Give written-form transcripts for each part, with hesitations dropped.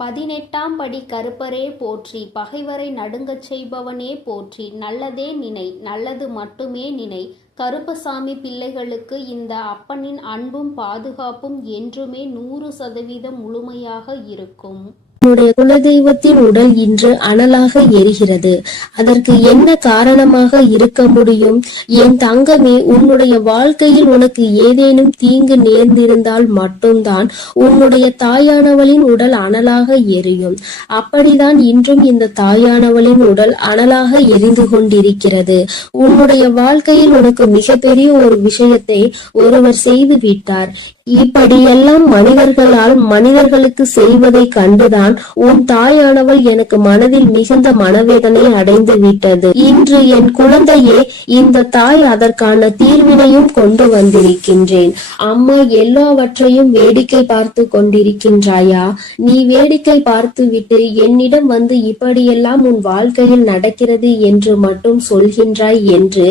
18ஆம் படி கருப்பரே போற்றி, பகைவரை நடுங்கச் செய்பவனே போற்றி, நல்லதே நினை, நல்லது மட்டுமே நினை. கருப்பசாமி பிள்ளைகளுக்கு இந்த அப்பனின் அன்பும் பாதுகாப்பும் என்றுமே 100% முழுமையாக இருக்கும். உன்னுடைய குலதெய்வத்தின் உடல் இன்று அனலாக எரிகிறது. அதற்கு என்ன காரணமாக இருக்க முடியும்? என் தங்கமே, உன்னுடைய வாழ்க்கையில் உனக்கு ஏதேனும் தீங்கு நேர்ந்திருந்தால் மட்டும்தான் உன்னுடைய தாயானவளின் உடல் அனலாக எரியும். அப்படிதான் இன்றும் இந்த தாயானவளின் உடல் அனலாக எரிந்து கொண்டிருக்கிறது. உன்னுடைய வாழ்க்கையில் உனக்கு மிகப்பெரிய ஒரு விஷயத்தை ஒருவர் செய்து விட்டார். இப்படியெல்லாம் மனிதர்களுக்கு செய்வதை கண்டுதான் உன் தாயானவள் எனக்கு மனதில் மிகுந்த மனவேதனை அடைந்து விட்டது. இன்று என் குழந்தையே, இந்த தாய் அதற்கான தீர்வினையும் கொண்டு வந்திருக்கின்றேன். அம்மா, எல்லாவற்றையும் வேடிக்கை பார்த்து கொண்டிருக்கின்றாயா? நீ வேடிக்கை பார்த்து விட்டு என்னிடம் வந்து இப்படியெல்லாம் உன் வாழ்க்கையில் நடக்கிறது என்று மட்டும் சொல்கின்றாய் என்று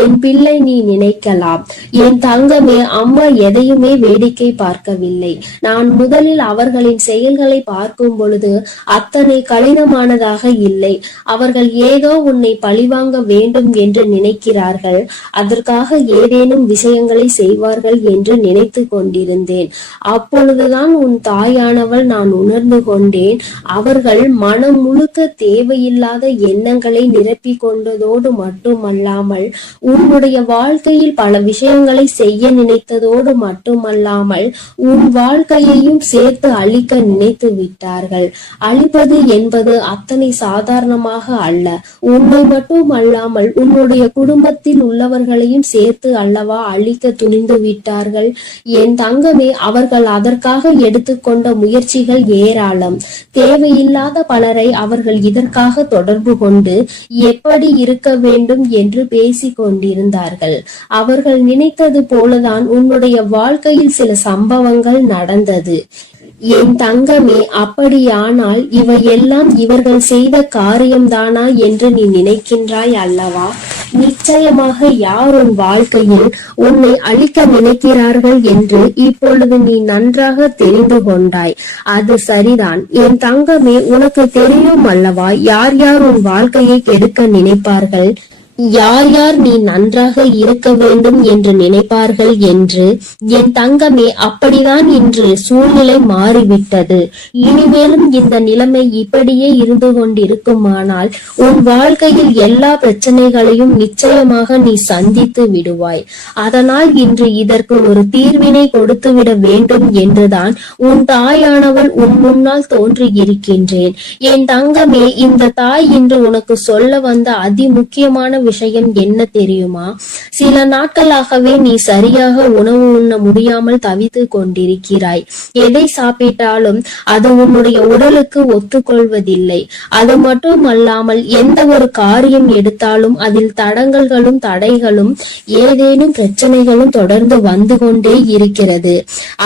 என் பிள்ளை நீ நினைக்கலாம். என் தங்கமே, அம்மா எதையுமே வேடிக்கை பார்க்கவில்லை. நான் முதலில் அவர்களின் செயல்களை பார்க்கும் பொழுது அத்தனை கடினமானதாக இல்லை. அவர்கள் ஏதோ உன்னை பழிவாங்க வேண்டும் என்று நினைக்கிறார்கள். அதற்காக ஏதேனும் விஷயங்களை செய்வார்கள் என்று நினைத்து கொண்டிருந்தேன். அப்பொழுதுதான் உன் தாயானவள் நான் உணர்ந்து கொண்டேன். அவர்கள் மனம் முழுக்க தேவையில்லாத எண்ணங்களை நிரப்பி கொண்டதோடு மட்டுமல்லாமல் உன்னுடைய வாழ்க்கையில் பல விஷயங்களை செய்ய நினைத்ததோடு மட்டுமல்லாமல் உன் வாழ்க்கையையும் சேர்த்து அழிக்க நினைத்து விட்டார்கள். அழிப்பது என்பது அத்தனை சாதாரணமாக அல்ல. உன்னை மட்டும் அல்லாமல் உன்னுடைய குடும்பத்தில் உள்ளவர்களையும் சேர்த்து அல்லவா அழிக்க துணிந்து விட்டார்கள். என் தங்கமே, அவர்கள் அதற்காக எடுத்துக்கொண்ட முயற்சிகள் ஏராளம். தேவையில்லாத பலரை அவர்கள் இதற்காக தொடர்பு கொண்டு எப்படி இருக்க வேண்டும் என்று பேசிக் கொண்டிருந்தார்கள். அவர்கள் நினைத்தது போலதான் உன்னுடைய வாழ்க்கையில் சில சம்பவங்கள் நடந்தது. என் தங்கமே, அப்படியானால் இவையெல்லாம் இவர்கள் செய்த காரியம்தானா என்று நீ நினைக்கின்றாய் அல்லவா? நிச்சயமாக யார் உன் வாழ்க்கையில் உன்னை அழிக்க நினைக்கிறார்கள் என்று இப்பொழுது நீ நன்றாக தெரிந்து கொண்டாய். அது சரிதான் என் தங்கமே. உனக்கு தெரியும் அல்லவா யார் யார் உன் வாழ்க்கையை கெடுக்க நினைப்பார்கள், யார் யார் நீ நன்றாக இருக்க வேண்டும் என்று நினைப்பார்கள் என்று. என் தங்கமே, அப்படிதான் இன்று சூழ்நிலை மாறிவிட்டது. இனிமேலும் இந்த நிலைமை இப்படியே இருந்து கொண்டிருக்குமானால் உன் வாழ்க்கையில் எல்லா பிரச்சனைகளையும் நிச்சயமாக நீ சந்தித்து விடுவாய். அதனால் இன்று இதற்கு ஒரு தீர்வினை கொடுத்து விட வேண்டும் என்றுதான் உன் தாயானவள் உன் முன்னால் தோன்றி இருக்கின்றேன். என் தங்கமே, இந்த தாய் இன்று உனக்கு சொல்ல வந்த அதி முக்கியமான விஷயம் என்ன தெரியுமா? சில நாட்களாகவே நீ சரியாக உணவு உண்ண முடியாமல் தவித்து கொண்டிருக்கிறாய். எதை சாப்பிட்டாலும் அது உன்னுடைய உடலுக்கு ஒத்துக்கொள்வதில்லை. அது மட்டுமல்லாமல் எந்த ஒரு காரியம் எடுத்தாலும் அதில் தடங்கல்களும் தடைகளும் ஏதேனும் பிரச்சனைகளும் தொடர்ந்து வந்து கொண்டே இருக்கிறது.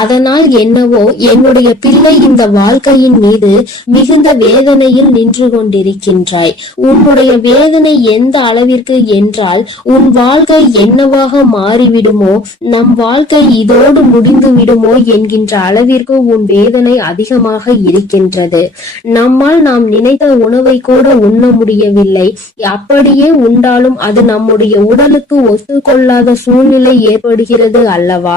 அதனால் என்னவோ என்னுடைய பிள்ளை இந்த வாழ்க்கையின் மீது மிகுந்த வேதனையில் நின்று கொண்டிருக்கின்றாய். உன்னுடைய வேதனை எந்த அளவிற்கு என்றால் உன் வாழ்க்கை என்னவாக மாறிவிடுமோ, நம் வாழ்க்கை இதோடு முடிந்து விடுமோ என்கின்ற அளவிற்கு உன் வேதனை அதிகமாக இருக்கின்றது. நம்மால் நாம் நினைத்த உணவை கூட உண்ண முடியவில்லை. அப்படியே உண்டாலும் அது நம்முடைய உடலுக்கு ஒத்துக்கொள்ளாத சூழ்நிலை ஏற்படுகிறது அல்லவா?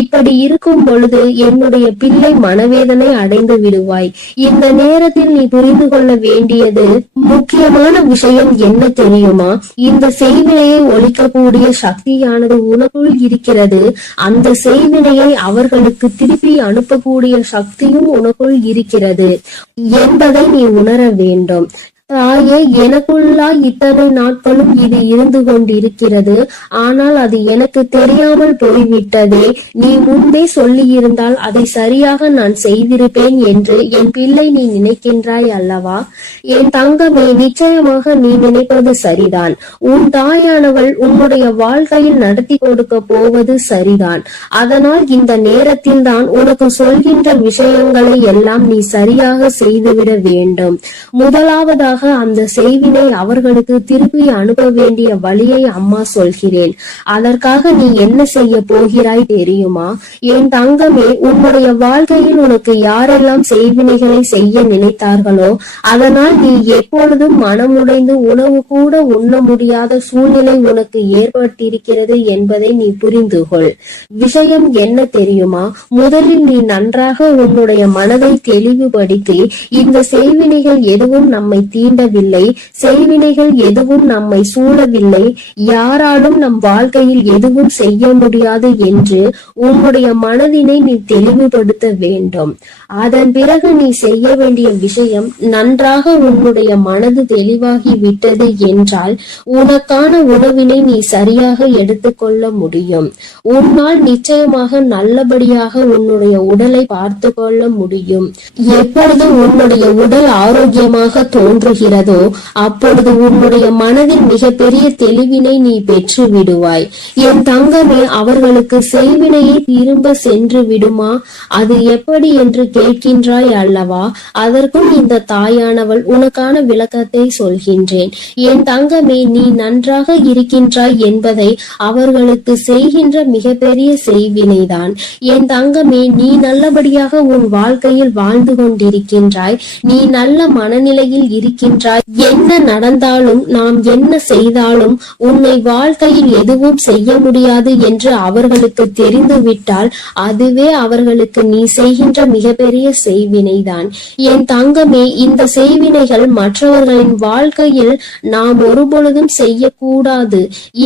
இப்படி இருக்கும் பொழுது என்னுடைய பிள்ளை மனவேதனை அடைந்து விடுவாய். இந்த நேரத்தில் நீ புரிந்து கொள்ள வேண்டியது முக்கியமான விஷயம் என்ன தெரியுமா? இந்த செய்வினையை ஒழிக்கக்கூடிய சக்தியானது உனக்குள் இருக்கிறது. அந்த செய்வினையை அவர்களுக்கு திருப்பி அனுப்பக்கூடிய சக்தியும் உனக்குள் இருக்கிறது என்பதை நீ உணர வேண்டும். தாயே, எனக்குள்ளாய் இத்தனை நாட்களும் இது இருந்து கொண்டிருக்கிறது. ஆனால் அது எனக்கு தெரியாமல் போய்விட்டதே. நீ முன்பே சொல்லி இருந்தால் அதை சரியாக நான் செய்திருப்பேன் என்று என் பிள்ளை நீ நினைக்கின்றாய் அல்லவா? என் தங்கமே, நிச்சயமாக நீ நினைப்பது சரிதான். உன் தாயானவள் உன்னுடைய வாழ்க்கையில் நடத்தி கொடுக்க போவது சரிதான். அதனால் இந்த நேரத்தில் தான் உனக்கு சொல்கின்ற விஷயங்களை எல்லாம் நீ சரியாக செய்துவிட வேண்டும். முதலாவதாக நிச்சயமாக அந்த செய்வினை அவர்களுக்கு திருப்பி அனுப்ப வேண்டிய வழியை அம்மா சொல்கிறேன். அதற்காக நீ என்ன செய்ய போகிறாய் தெரியுமா? என் தங்கமே, உன்னுடைய வாழ்க்கையில் உனக்கு யாரெல்லாம் செய்வினைகளை செய்ய நினைத்தார்களோ அதனால் நீ எப்பொழுதும் மனமுடைந்து உணவு கூட உண்ண முடியாத சூழ்நிலை உனக்கு ஏற்பட்டிருக்கிறது என்பதை நீ புரிந்து கொள். விஷயம் என்ன தெரியுமா? முதலில் நீ நன்றாக உன்னுடைய மனதை தெளிவுபடுத்தி, இந்த செய்வினைகள் எதுவும் நம்மை தீண்டவில்லை, செய்வினைகள் எதுவும் நம்மை சூழவில்லை, யாராலும் நம் வாழ்க்கையில் எதுவும் செய்ய முடியாது என்று உன்னுடைய மனதினை நீ தெளிவுபடுத்த வேண்டும். அதன் பிறகு நீ செய்ய வேண்டிய விஷயம், நன்றாக உன்னுடைய மனது தெளிவாகி விட்டது என்றால் உனக்கான உணவினை நீ சரியாக எடுத்துக்கொள்ள முடியும். உன்னால் நிச்சயமாக நல்லபடியாக உன்னுடைய உடலை பார்த்து கொள்ள முடியும். எப்பொழுது உன்னுடைய உடல் ஆரோக்கியமாக தோன்றுகிறதோ அப்பொழுது உன்னுடைய மனதில் மிகப்பெரிய தெளிவினை நீ பெற்று விடுவாய். என் தங்கமே, அவர்களுக்கு செய்வினையை திரும்ப சென்று விடுமா? அது எப்படி என்று கேட்கின்றாய் அல்லவா? அதற்கும் இந்த தாயானவள் உனக்கான விளக்கத்தை சொல்கின்றேன். என் தங்கமே, நீ நன்றாக இருக்கின்றாய் என்பதை அவர்களுக்கு செய்கின்ற மிகப்பெரிய செய்வினைதான். என் தங்கமே, நீ நல்லபடியாக உன் வாழ்க்கையில் வாழ்ந்து கொண்டிருக்கின்றாய், நீ நல்ல மனநிலையில் இருக்கின்றாய். என்ன நடந்தாலும், நாம் என்ன செய்தாலும் உன்னை வாழ்க்கையில் எதுவும் செய்ய முடியாது என்று அவர்களுக்கு தெரிந்துவிட்டால் அதுவே அவர்களுக்கு நீ செய்கின்ற மிகப்பெரிய செய்வினைதான். என் தங்கமே, இந்த செய்வினைகள் மற்றவர்களின் வாழ்க்கையில் நாம் ஒருபொழுதும் செய்யக்கூடாது.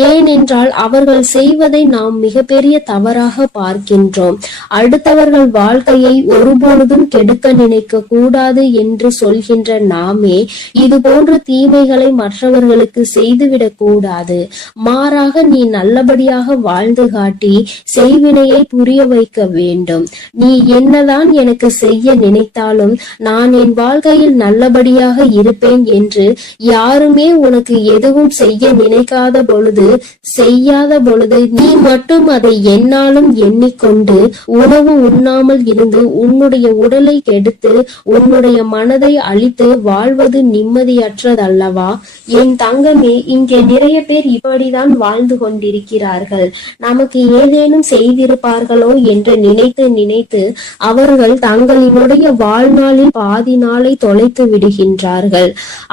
ஏனென்றால் அவர்கள் செய்வதை நாம் மிகப்பெரிய தவறாக பார்க்கின்றோம். அடுத்தவர்கள் வாழ்க்கையை ஒருபொழுதும் கெடுக்க நினைக்க கூடாது என்று சொல்கின்ற நாமே இது போன்ற தீமைகளை மற்றவர்களுக்கு செய்துவிடக் கூடாது. மாறாக நீ நல்லபடியாக வாழ்ந்து காட்டி செய்வினையை புரிய வைக்க வேண்டும். நீ என்னதான் எனக்கு செய்ய நினைத்தாலும் நான் என் வாழ்க்கையில் நல்லபடியாக இருப்பேன் என்று யாருமே உனக்கு எதுவும் செய்ய நினைக்காத பொழுது, செய்யாத பொழுது நீ மட்டும் அதை என்னாலும் எண்ணிக்கொண்டு உணவு உண்ணாமல் இருந்து உன்னுடைய உடலை கெடுத்து உன்னுடைய மனதை அழித்து வாழ்வது நிம்மதியற்றதல்லவா? என் தங்கமே, இங்கே நிறைய பேர் இப்படிதான் வாழ்ந்து கொண்டிருக்கிறார்கள். நமக்கு ஏதேனும் செய்திருப்பார்களோ என்று நினைத்து நினைத்து அவர்கள் தங்களினுடைய வாழ்நாளில் பாதி நாளை தொலைத்து விடுகின்றார்கள்.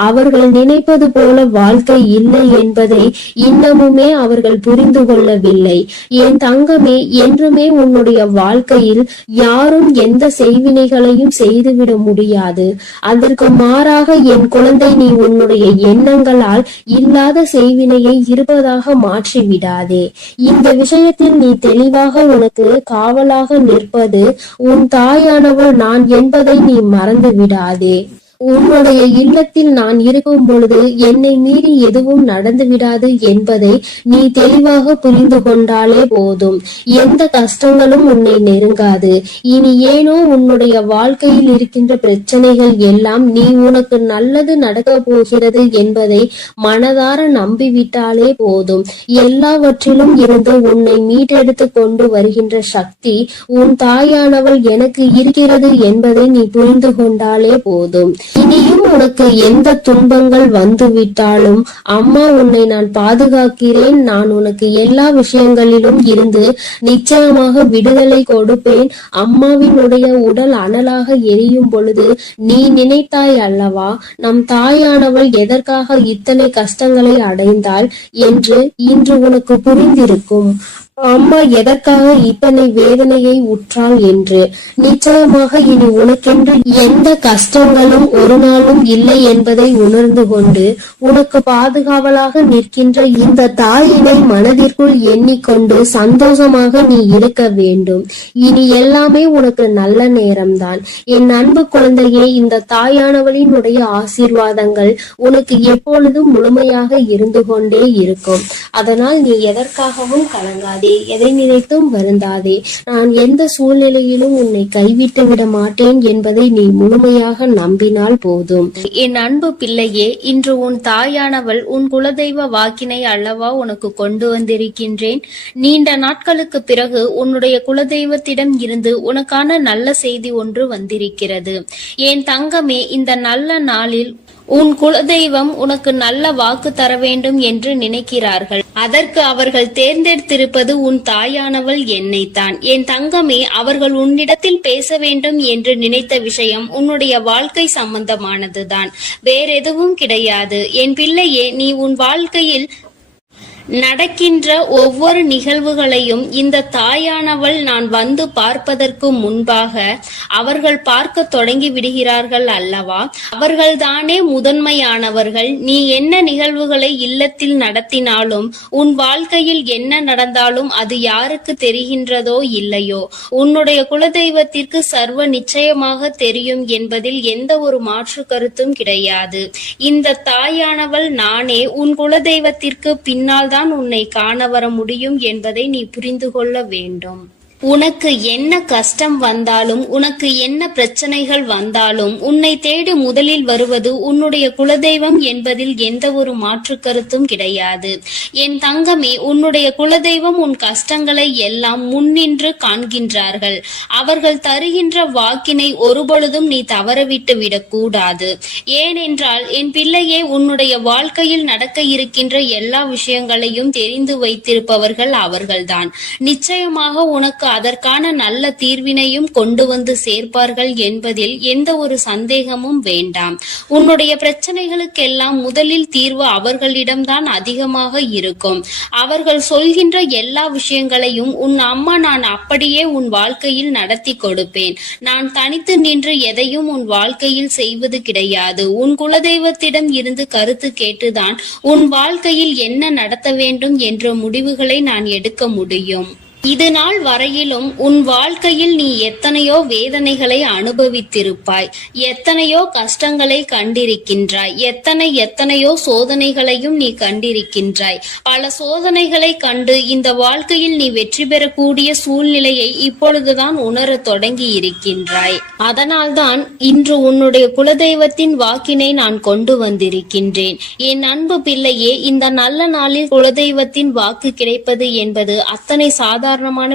அவர்கள் நினைப்பது போல வாழ்க்கை இல்லை என்பதை இன்னமுமே அவர்கள் புரிந்து கொள்ளவில்லை. என் தங்கமே, என்றுமே உன்னுடைய வாழ்க்கையில் யாரும் எந்த செய்வினைகளையும் செய்துவிட முடியாது. அதற்கு மாறாக என் குழந்தை, நீ உன்னுடைய எண்ணங்களால் இல்லாத செய்வினையை இருப்பதாக மாற்றி விடாதே. இந்த விஷயத்தில் நீ தெளிவாக உனக்கு காவலாக நிற்பது உன் தாயானவள் நான் என்பதை நீ மறந்து விடாதே. உன்னுடைய இல்லத்தில் நான் இருக்கும் பொழுது என்னை மீறி எதுவும் நடந்து விடாது என்பதை நீ தெளிவாக புரிந்து கொண்டாலே போதும். எந்த கஷ்டங்களும் உன்னை நெருங்காது. இனி ஏனோ உன்னுடைய வாழ்க்கையில் இருக்கின்ற பிரச்சனைகள் எல்லாம் நீ உனக்கு நல்லது நடக்க போகிறது என்பதை மனதார நம்பிவிட்டாலே போதும். எல்லாவற்றிலும் இருந்து உன்னை மீட்டெடுத்து கொண்டு வருகின்ற சக்தி உன் தாயானவள் எனக்கு இருக்கிறது என்பதை நீ புரிந்து கொண்டாலே போதும். இனியும் உனக்கு எந்த துன்பங்கள் வந்து விட்டாலும் அம்மா உன்னை நான் பாதுகாக்கிறேன். நான் உனக்கு எல்லா விஷயங்களிலும் இருந்து நிச்சயமாக விடுதலை கொடுப்பேன். அம்மாவினுடைய உடல் அனலாக எரியும் பொழுது நீ நினைத்தாய் அல்லவா, நம் தாயானவள் எதற்காக இத்தனை கஷ்டங்களை அடைந்தாள் என்று இன்று உனக்கு புரிந்திருக்கும். அம்மா எதற்காக இத்தனை வேதனையை உற்றாள் என்று. நிச்சயமாக இனி உனக்கென்று எந்த கஷ்டங்களும் ஒரு நாளும் இல்லை என்பதை உணர்ந்து கொண்டு உனக்கு பாதுகாவலாக நிற்கின்ற இந்த தாயினை மனதிற்குள் எண்ணிக்கொண்டு சந்தோஷமாக நீ இருக்க வேண்டும். இனி எல்லாமே உனக்கு நல்ல நேரம்தான். என் அன்பு குழந்தையே, இந்த தாயானவளினுடைய ஆசீர்வாதங்கள் உனக்கு எப்பொழுதும் முழுமையாக இருந்து கொண்டே இருக்கும். அதனால் நீ எதற்காகவும் கலங்காது. அழாதே, எதை நினைத்தும் வருந்தாதே. நான் எந்த சூழ்நிலையிலும் உன்னை கைவிட்டு விட மாட்டேன் என்பதை நீ முழுமையாக நம்பினால் போதும். என் அன்பு பிள்ளையே, இன்று உன் தாயானவள் உன் குலதெய்வ வாக்கினை அல்லவா உனக்கு கொண்டு வந்திருக்கின்றேன். நீண்ட நாட்களுக்கு பிறகு உன்னுடைய குலதெய்வத்திடம் இருந்து உனக்கான நல்ல செய்தி ஒன்று வந்திருக்கிறது. என் தங்கமே, இந்த நல்ல நாளில் உன் குலதெய்வம் உனக்கு நல்ல வாக்கு தர வேண்டும் என்று நினைக்கிறார்கள். அதற்கு அவர்கள் தேர்ந்தெடுத்திருப்பது உன் தாயானவள் என்னைத்தான். என் தங்கமே, அவர்கள் உன்னிடத்தில் பேச வேண்டும் என்று நினைத்த விஷயம் உன்னுடைய வாழ்க்கை சம்பந்தமானதுதான், வேறெதுவும் கிடையாது. என் பிள்ளையே, நீ உன் வாழ்க்கையில் நடக்கின்ற ஒவ்வொரு நிகழ்வுகளையும் இந்த தாயானவள் நான் வந்து பார்ப்பதற்கு முன்பாக அவர்கள் பார்க்க தொடங்கி விடுகிறார்கள் அல்லவா? அவர்கள்தானே முதன்மையானவர்கள். நீ என்ன நிகழ்வுகளை இல்லத்தில் நடத்தினாலும், உன் வாழ்க்கையில் என்ன நடந்தாலும் அது யாருக்கு தெரிகின்றதோ இல்லையோ, உன்னுடைய குலதெய்வத்திற்கு சர்வ நிச்சயமாக தெரியும் என்பதில் எந்த ஒரு மாற்று கருத்தும் கிடையாது. இந்த தாயானவள் நானே உன் குலதெய்வத்திற்கு பின்னால் தான் உன்னை காண வர முடியும் என்பதை நீ புரிந்து கொள்ள வேண்டும். உனக்கு என்ன கஷ்டம் வந்தாலும், உனக்கு என்ன பிரச்சனைகள் வந்தாலும், உன்னை தேடி முதலில் வருவது உன்னுடைய குலதெய்வம் என்பதில் எந்த ஒரு மாற்று கருத்தும் கிடையாது. என் தங்கமே, உன்னுடைய குலதெய்வம் உன் கஷ்டங்களை எல்லாம் முன்னின்று காண்கின்றார்கள். அவர்கள் தருகின்ற வாக்கினை ஒருபொழுதும் நீ தவறவிட்டு விடக்கூடாது. ஏனென்றால் என் பிள்ளையே, உன்னுடைய வாழ்க்கையில் நடக்க இருக்கின்ற எல்லா விஷயங்களையும் தெரிந்து வைத்திருப்பவர்கள் அவர்கள்தான். நிச்சயமாக உனக்கு அதற்கான நல்ல தீர்வினையும் கொண்டு வந்து சேர்ப்பார்கள் என்பதில் எந்த ஒரு சந்தேகமும் வேண்டாம். உன்னுடைய பிரச்சனைகளுக்கெல்லாம் முதலில் தீர்வு அவர்களிடம்தான் அதிகமாக இருக்கும். அவர்கள் சொல்கின்ற எல்லா விஷயங்களையும் உன் அம்மா நான் அப்படியே உன் வாழ்க்கையில் நடத்தி கொடுப்பேன். நான் தனித்து நின்று எதையும் உன் வாழ்க்கையில் செய்வது கிடையாது. உன் குலதெய்வத்திடம் இருந்து கருத்து கேட்டுதான் உன் வாழ்க்கையில் என்ன நடத்த வேண்டும் என்ற முடிவுகளை நான் எடுக்க முடியும். இது நாள் வரையிலும் உன் வாழ்க்கையில் நீ எத்தனையோ வேதனைகளை அனுபவித்திருப்பாய், எத்தனையோ கஷ்டங்களை கண்டிருக்கின்றாய், எத்தனையோ சோதனைகளையும் நீ கண்டிருக்கின்றாய். பல சோதனைகளை கண்டு இந்த வாழ்க்கையில் நீ வெற்றி பெறக்கூடிய சூழ்நிலையை இப்பொழுதுதான் உணர தொடங்கி இருக்கின்றாய். அதனால்தான் இன்று உன்னுடைய குலதெய்வத்தின் வாக்கினை நான் கொண்டு வந்திருக்கின்றேன். என் அன்பு பிள்ளையே, இந்த நல்ல நாளில் குலதெய்வத்தின் வாக்கு கிடைப்பது என்பது அத்தனை சாதாரண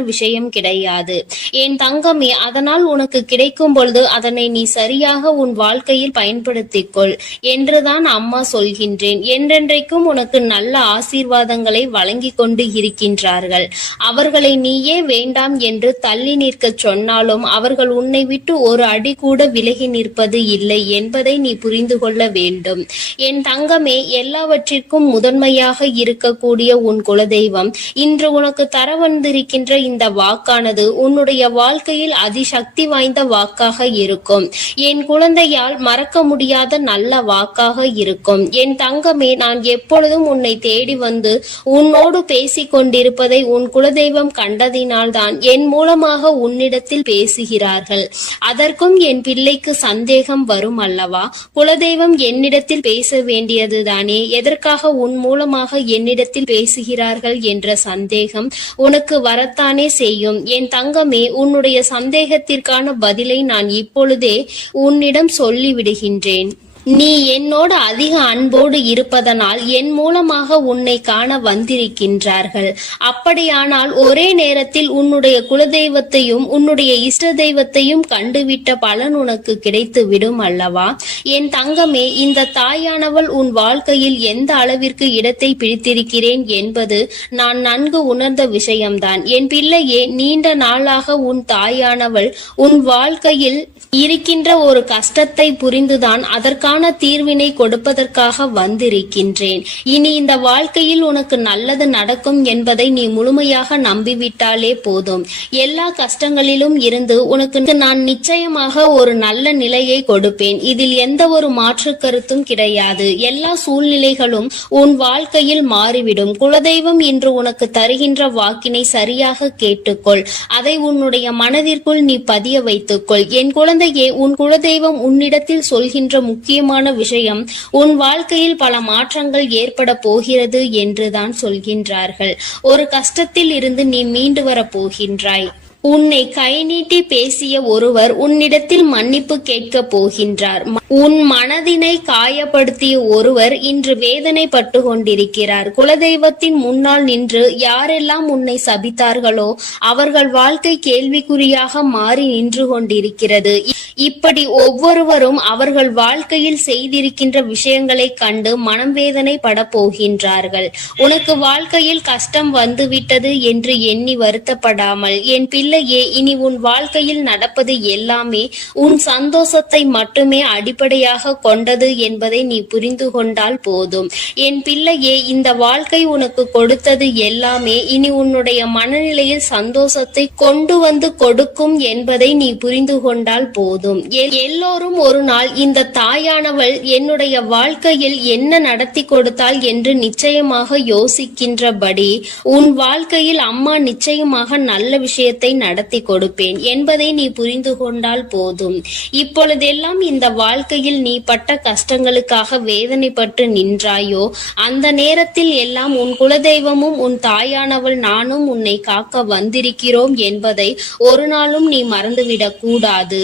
விஷயம் கிடையாது. என் தங்கமே, அதனால் உனக்கு கிடைக்கும் பொழுது அதனை நீ சரியாக உன் வாழ்க்கையில் பயன்படுத்திக் கொள் என்றுதான் அம்மா சொல்கின்றேன். என்றென்றைக்கும் உனக்கு நல்ல ஆசீர்வாதங்களை வழங்கி கொண்டு இருக்கின்றார்கள். அவர்களை நீயே வேண்டாம் என்று தள்ளி நிற்க சொன்னாலும் அவர்கள் உன்னை விட்டு ஒரு அடி கூட விலகி நிற்பது இல்லை என்பதை நீ புரிந்து கொள்ள வேண்டும். என் தங்கமே, எல்லாவற்றிற்கும் முதன்மையாக இருக்கக்கூடிய உன் குலதெய்வம் இன்று உனக்கு தர வந்திருக்கின்ற இந்த வாக்கானது உன்னுடைய வாழ்க்கையில் அதிசக்தி வாய்ந்த வாக்காக இருக்கும். என் குழந்தையால் மறக்க முடியாத நல்ல வாக்காக இருக்கும். என் தங்கமே, நான் எப்பொழுதும் உன்னை தேடி வந்து உன்னோடு பேசிக் கொண்டிருப்பதை உன் குலதெய்வம் கண்டதினால்தான் என் மூலமாக உன்னிடத்தில் பேசுகிறார்கள். அதற்கும் என் பிள்ளைக்கு சந்தேகம் வரும் அல்லவா? குலதெய்வம் என்னிடத்தில் பேச வேண்டியதுதானே, எதற்காக உன் மூலமாக என்னிடத்தில் பேசுகிறார்கள் என்ற சந்தேகம் உனக்கு வரத்தானே செய்யும். என் தங்கமே, உன்னுடைய சந்தேகத்திற்கான பதிலை நான் இப்பொழுதே உன்னிடம் சொல்லிவிடுகின்றேன். நீ என்னோடு அதிக அன்போடு இருப்பதனால் என் மூலமாக உன்னை காண வந்திருக்கின்றார்கள். அப்படியானால் ஒரே நேரத்தில் உன்னுடைய குலதெய்வத்தையும் உன்னுடைய இஷ்ட தெய்வத்தையும் கண்டுவிட்ட பலன் உனக்கு கிடைத்து விடும் அல்லவா? என் தங்கமே, இந்த தாயானவள் உன் வாழ்க்கையில் எந்த அளவிற்கு இடத்தை பிடித்திருக்கிறேன் என்பது நான் நன்கு உணர்ந்த விஷயம்தான். என் பிள்ளையே, நீண்ட நாளாக உன் தாயானவள் உன் வாழ்க்கையில் இருக்கின்ற ஒரு கஷ்டத்தை புரிந்துதான் அதற்கான தீர்வினை கொடுப்பதற்காக வந்திருக்கின்றேன். இனி இந்த வாழ்க்கையில் உனக்கு நல்லது நடக்கும் என்பதை நீ முழுமையாக நம்பிவிட்டாலே போதும். எல்லா கஷ்டங்களிலும் இருந்து உனக்கு நான் நிச்சயமாக ஒரு நல்ல நிலையை கொடுப்பேன். இதில் எந்த ஒரு மாற்று கருத்தும் கிடையாது. எல்லா சூழ்நிலைகளும் உன் வாழ்க்கையில் மாறிவிடும். குலதெய்வம் இன்று உனக்கு தருகின்ற வாக்கினை சரியாக கேட்டுக்கொள். அதை உன்னுடைய மனதிற்குள் நீ பதிய வைத்துக்கொள். என் குழந்தை குழந்தையே, உன் குலதெய்வம் உன்னிடத்தில் சொல்கின்ற முக்கியமான விஷயம், உன் வாழ்க்கையில் பல மாற்றங்கள் ஏற்பட போகிறது என்றுதான் சொல்கின்றார்கள். ஒரு கஷ்டத்தில் இருந்து நீ மீண்டு வரப் போகின்றாய். உன்னை கை நீட்டி பேசிய ஒருவர் உன்னிடத்தில் மன்னிப்பு கேட்கப் போகின்றார். உன் மனதினை காயப்படுத்திய ஒருவர் இன்று வேதனைப்பட்டு கொண்டிருக்கிறார். குலதெய்வத்தின் முன்னால் நின்று யாரெல்லாம் உன்னை சபித்தார்களோ அவர்கள் வாழ்க்கை கேள்விக்குறியாக மாறி நின்று கொண்டிருக்கிறது. இப்படி ஒவ்வொருவரும் அவர்கள் வாழ்க்கையில் செய்திருக்கின்ற விஷயங்களை கண்டு மனம் வேதனை பட போகின்றார்கள். உனக்கு வாழ்க்கையில் கஷ்டம் வந்துவிட்டது என்று எண்ணி வருத்தப்படாமல், என் பிள்ளையே, இனி உன் வாழ்க்கையில் நடப்பது எல்லாமே உன் சந்தோஷத்தை மட்டுமே அடிப்படையாக கொண்டது என்பதை நீ புரிந்து கொண்டால் போதும். என் பிள்ளையே, இந்த வாழ்க்கை உனக்கு கொடுத்தது எல்லாமே இனி உன்னுடைய மனநிலையில் சந்தோஷத்தை கொண்டு வந்து கொடுக்கும் என்பதை நீ புரிந்து கொண்டால் போதும். எல்லோரும் ஒரு நாள் இந்த தாயானவள் என்னுடைய வாழ்க்கையில் என்ன நடத்தி கொடுத்தாள் என்று நிச்சயமாக யோசிக்கின்றபடி உன் வாழ்க்கையில் அம்மா நிச்சயமாக நல்ல விஷயத்தை நடத்தி கொடுப்பேன் என்பதை நீ புரிந்து கொண்டால் போதும். இப்பொழுதெல்லாம் இந்த வாழ்க்கையில் நீ பட்ட கஷ்டங்களுக்காக வேதனைப்பட்டு நின்றாயோ, அந்த நேரத்தில் எல்லாம் உன் குலதெய்வமும் உன் தாயானவள் நானும் உன்னை காக்க வந்திருக்கிறோம் என்பதை ஒரு நாளும் நீ மறந்துவிடக் கூடாது.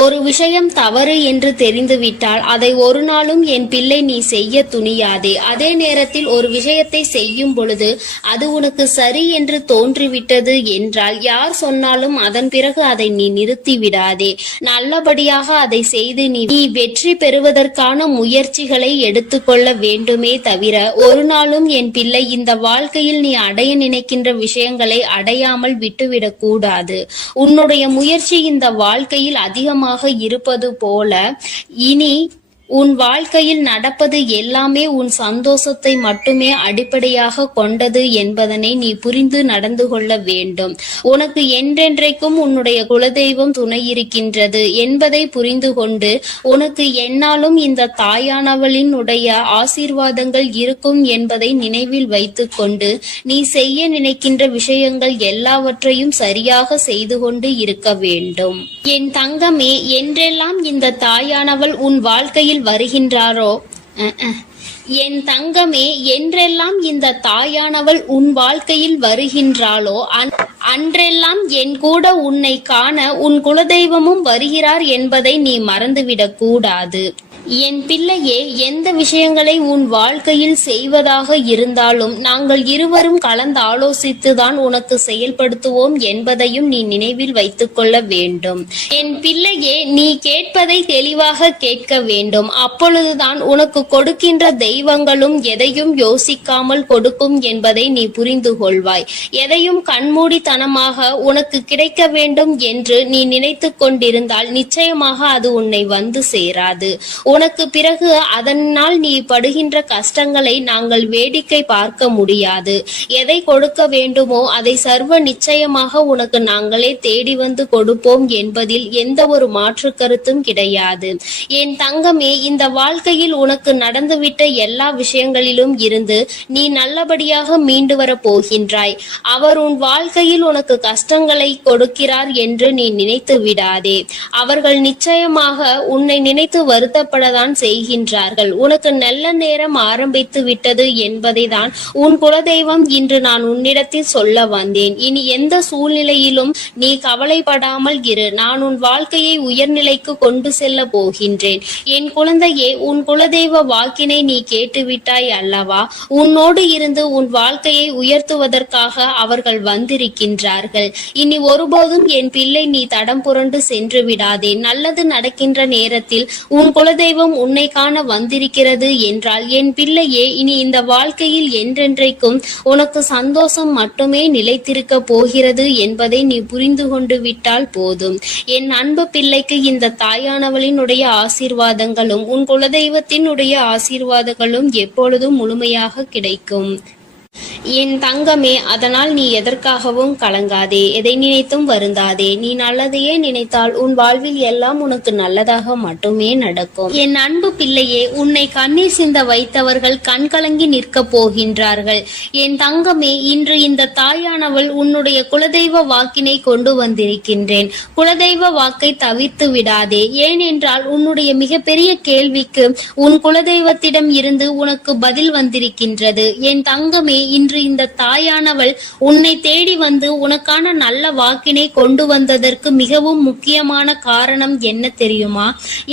ஒரு விஷயம் தவறு என்று தெரிந்துவிட்டால் அதை ஒரு நாளும் என் பிள்ளை நீ செய்ய துணியாதே. அதே நேரத்தில் ஒரு விஷயத்தை செய்யும் பொழுது அது உனக்கு சரி என்று தோன்றிவிட்டது என்றால் யார் சொன்னாலும் அதன் பிறகு அதை நீ நிறுத்தி விடாதே. நல்லபடியாக அதை செய்து நீ வெற்றி பெறுவதற்கான முயற்சிகளை எடுத்துக்கொள்ள வேண்டுமே தவிர ஒரு நாளும் என் பிள்ளை இந்த வாழ்க்கையில் நீ அடைய நினைக்கின்ற விஷயங்களை அடையாமல் விட்டுவிடக் கூடாது. உன்னுடைய முயற்சி இந்த வாழ்க்கையில் அதிகமாக இருப்பது போல இனி உன் வாழ்க்கையில் நடப்பது எல்லாமே உன் சந்தோஷத்தை மட்டுமே அடிப்படையாக கொண்டது என்பதனை நீ புரிந்து நடந்து கொள்ள வேண்டும். உனக்கு என்றென்றைக்கும் உன்னுடைய குலதெய்வம் துணை இருக்கின்றது என்பதை புரிந்து கொண்டு உனக்கு என்னாலும் இந்த தாயானவளினுடைய ஆசீர்வாதங்கள் இருக்கும் என்பதை நினைவில் வைத்துக் கொண்டு நீ செய்ய நினைக்கின்ற விஷயங்கள் எல்லாவற்றையும் சரியாக செய்து கொண்டு இருக்க வேண்டும். என் தங்கமே, என்றெல்லாம் இந்த தாயானவள் உன் வாழ்க்கையில் வருகின்றாரோ என் தங்கமே, என்றெல்லாம் இந்த தாயானவள் உன் வாழ்க்கையில் வருகின்றாளோ அன்றெல்லாம் என் கூட உன்னை காண உன் குலதெய்வமும் வருகிறார் என்பதை நீ மறந்துவிடக் கூடாது. என் பிள்ளையே, எந்த விஷயங்களை உன் வாழ்க்கையில் செய்வதாக இருந்தாலும் நாங்கள் இருவரும் கலந்து ஆலோசித்துதான் உனக்கு செயல்படுத்துவோம் என்பதையும் நீ நினைவில் வைத்துக் கொள்ள வேண்டும். என் பிள்ளையே, நீ கேட்பதை தெளிவாக கேட்க வேண்டும். அப்பொழுதுதான் உனக்கு கொடுக்கின்ற தெய்வங்களும் எதையும் யோசிக்காமல் கொடுக்கும் என்பதை நீ புரிந்து கொள்வாய். எதையும் கண்மூடித்தனமாக உனக்கு கிடைக்க வேண்டும் என்று நீ நினைத்து கொண்டிருந்தால் நிச்சயமாக அது உன்னை வந்து சேராது. உனக்கு பிறகு அதனால் நீ படுகின்ற கஷ்டங்களை நாங்கள் வேடிக்கை பார்க்க முடியாது. எதை கொடுக்க வேண்டுமோ அதை சர்வ நிச்சயமாக உனக்கு நாங்களே தேடி வந்து கொடுப்போம் என்பதில் எந்த ஒரு மாற்று கருத்தும் கிடையாது. என் தங்கமே, இந்த வாழ்க்கையில் உனக்கு நடந்துவிட்ட எல்லா விஷயங்களிலும் இருந்து நீ நல்லபடியாக மீண்டு வர போகின்றாய். அவர் உன் வாழ்க்கையில் உனக்கு கஷ்டங்களை கொடுக்கிறார் என்று நீ நினைத்து விடாதே. அவர்கள் நிச்சயமாக உன்னை நினைத்து வருத்தப்படதான் செய்கின்றார்கள். உனக்கு நல்ல நேரம் ஆரம்பித்து விட்டது என்பதை தான் உன் குலதெய்வம் இன்று நான் உன்னிடத்தில் சொல்ல வந்தேன். இனி எந்த சூழ்நிலையிலும் நீ கவலைப்படாமல் இரு. நான் உன் வாழ்க்கையை உயர்நிலைக்கு கொண்டு செல்ல போகின்றேன். என் குழந்தையே, உன் குலதெய்வ வாக்கினை நீ கேட்டுவிட்டாய் அல்லவா? உன்னோடு இருந்து உன் வாழ்க்கையை உயர்த்துவதற்காக அவர்கள் வந்திருக்கின்றார்கள். இனி ஒருபோதும் என் பிள்ளை நீ தடம் புரண்டு சென்று விடாதே. நல்லது நடக்கின்ற நேரத்தில் உன் குலதெய்வம் உன்னை காண வந்திருக்கிறது என்றால் என் பிள்ளையே, இனி இந்த வாழ்க்கையில் என்றென்றைக்கும் உனக்கு சந்தோஷம் மட்டுமே நிலைத்திருக்க போகிறது என்பதை நீ புரிந்து கொண்டு விட்டால் போதும். என் அன்பு பிள்ளைக்கு இந்த தாயானவளினுடைய ஆசீர்வாதங்களும் உன் குலதெய்வத்தினுடைய ஆசீர்வாதங்களும் எப்பொழுதும் முழுமையாக கிடைக்கும். என் தங்கமே, அதனால் நீ எதற்காகவும் கலங்காதே, எதை நினைத்தும் வருந்தாதே. நீ நல்லதையே நினைத்தால் உன் வாழ்வில் எல்லாம் உனக்கு நல்லதாக மட்டுமே நடக்கும். என் அன்பு பிள்ளையே, உன்னை கண்ணீர் சிந்த வைத்தவர்கள் கண்கலங்கி நிற்க போகின்றார்கள். என் தங்கமே, இன்று இந்த தாயானவள் உன்னுடைய குலதெய்வ வாக்கினை கொண்டு வந்திருக்கின்றேன். குலதெய்வ வாக்கை தவிர்த்து விடாதே. ஏனென்றால் உன்னுடைய மிகப்பெரிய கேள்விக்கு உன் குலதெய்வத்திடம் இருந்து உனக்கு பதில் வந்திருக்கின்றது. என் தங்கமே, இன்று இந்த தாயானவள் உன்னை தேடி வந்து உனக்கான நல்ல வாக்கினை கொண்டு வந்ததற்கு மிகவும் முக்கியமான காரணம் என்ன தெரியுமா?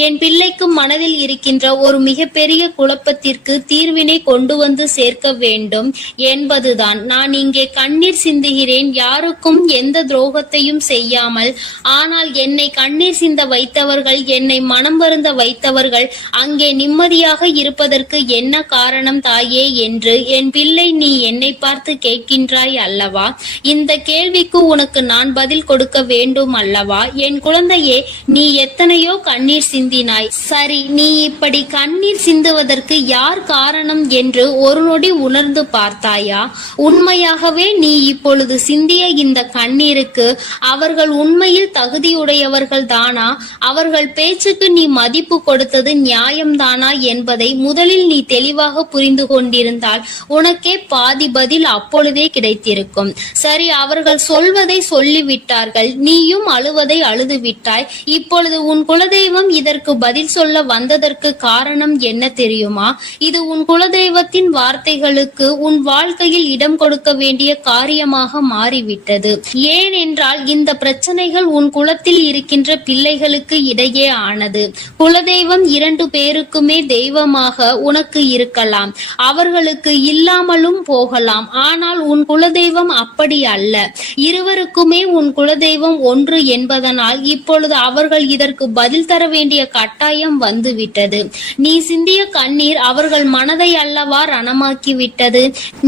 என் பிள்ளைக்கு மனதில் இருக்கின்ற ஒரு மிகப்பெரிய குழப்பத்திற்கு தீர்வினை கொண்டு வந்து சேர்க்க வேண்டும் என்பதுதான். நான் இங்கே கண்ணீர் சிந்துகிறேன், யாருக்கும் எந்த துரோகத்தையும் செய்யாமல். ஆனால் என்னை கண்ணீர் சிந்த வைத்தவர்கள், என்னை மனம் வருந்த வைத்தவர்கள் அங்கே நிம்மதியாக இருப்பதற்கு என்ன காரணம் தாயே என்று என் பிள்ளை நீ என்னை பார்த்து கேட்கின்றாய் அல்லவா? இந்த கேள்விக்கு உனக்கு நான் பதில் கொடுக்க வேண்டும் அல்லவா? என் குழந்தையே, நீ எத்தனையோ கண்ணீர் சிந்தினாய். சரி, நீ இப்படி கண்ணீர் சிந்துவதற்கு யார் காரணம் என்று ஒரு நொடி உணர்ந்து பார்த்தாயா? உண்மையாகவே நீ இப்பொழுது சிந்திய இந்த கண்ணீருக்கு அவர்கள் உண்மையில் தகுதியுடையவர்கள் தானா? அவர்கள் பேச்சுக்கு நீ மதிப்பு கொடுத்தது நியாயம்தானா என்பதை முதலில் நீ தெளிவாக புரிந்து கொண்டிருந்தால் உனக்கே பாதி பதில் அப்பொழுதே கிடைத்திருக்கும். சரி, அவர்கள் சொல்வதை சொல்லிவிட்டார்கள், நீயும் அழுவதை அழுது விட்டாய். இப்பொழுது உன் குலதெய்வம் இதற்கு பதில் சொல்ல வந்ததற்கு காரணம் என்ன தெரியுமா? இது உன் குலதெய்வத்தின் வார்த்தைகளுக்கு உன் வாழ்க்கையில் இடம் கொடுக்க வேண்டிய காரியமாக மாறிவிட்டது. ஏனென்றால் இந்த பிரச்சனைகள் உன் குலத்தில் இருக்கின்ற பிள்ளைகளுக்கு இடையே ஆனது. குலதெய்வம் 2 பேருக்குமே தெய்வமாக உனக்கு இருக்கலாம், அவர்களுக்கு இல்லாமலும் போகலாம். ஆனால் உன் குலதெய்வம் அப்படி அல்ல. இருவருக்குமே உன் குலதெய்வம் ஒன்று என்பதனால் இப்பொழுது அவர்கள் இதற்கு பதில் தர வேண்டிய கட்டாயம் வந்துவிட்டது. நீ சிந்திய கண்ணீர் அவர்கள் மனதை அல்லவா ரணமாக்கி விட்டது.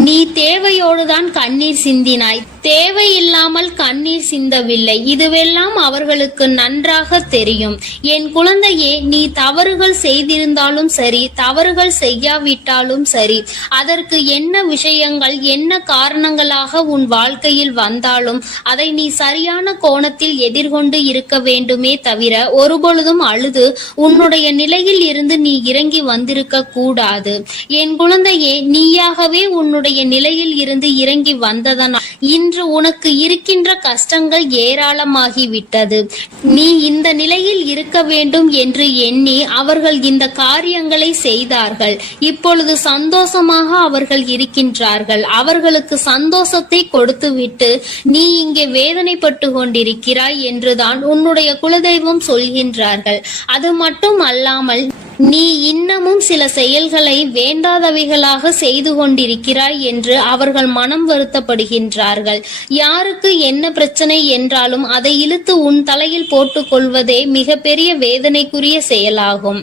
நீ தேவையோடுதான் கண்ணீர் சிந்தினாய், தேவையில்லாமல் கண்ணீர் சிந்தவில்லை. இதுவெல்லாம் அவர்களுக்கு நன்றாக தெரியும். என் குழந்தையே, நீ தவறுகள் செய்திருந்தாலும் சரி, தவறுகள் செய்யாவிட்டாலும் சரி, அதற்கு என்ன விஷயங்கள் என்ன காரணங்களாக உன் வாழ்க்கையில் வந்தாலும் அதை நீ சரியான கோணத்தில் எதிர்கொண்டு இருக்க வேண்டுமே தவிர ஒருபொழுதும் அழுது உன்னுடைய நிலையில் இருந்து நீ இறங்கி வந்திருக்க கூடாது. என் குழந்தையே, நீயாகவே உன்னுடைய நிலையில் இருந்து இறங்கி வந்ததனால் இன்று உனக்கு இருக்கின்ற கஷ்டங்கள் ஏராளமாகிவிட்டது. நீ இந்த நிலையில் இருக்க வேண்டும் என்று எண்ணி அவர்கள் இந்த காரியங்களை செய்தார்கள். இப்பொழுது சந்தோஷமாக அவர்கள் இருக்கின்றார்கள். அவர்களுக்கு சந்தோஷத்தை கொடுத்துவிட்டு நீ இங்கே வேதனைப்பட்டு கொண்டிருக்கிறாய் என்றுதான் உன்னுடைய குலதெய்வம் சொல்கின்றார்கள். அது மட்டும் அல்லாமல் நீ இன்னமும் சில செயல்களை வேண்டாதவைகளாக செய்து கொண்டிருக்கிறாய் என்று அவர்கள் மனம் வருத்தப்படுகின்றார்கள். யாருக்கு என்ன பிரச்சனை என்றாலும் அதை இழுத்து உன் தலையில் போட்டுக் கொள்வதே மிகப்பெரிய வேதனைக்குரிய செயலாகும்.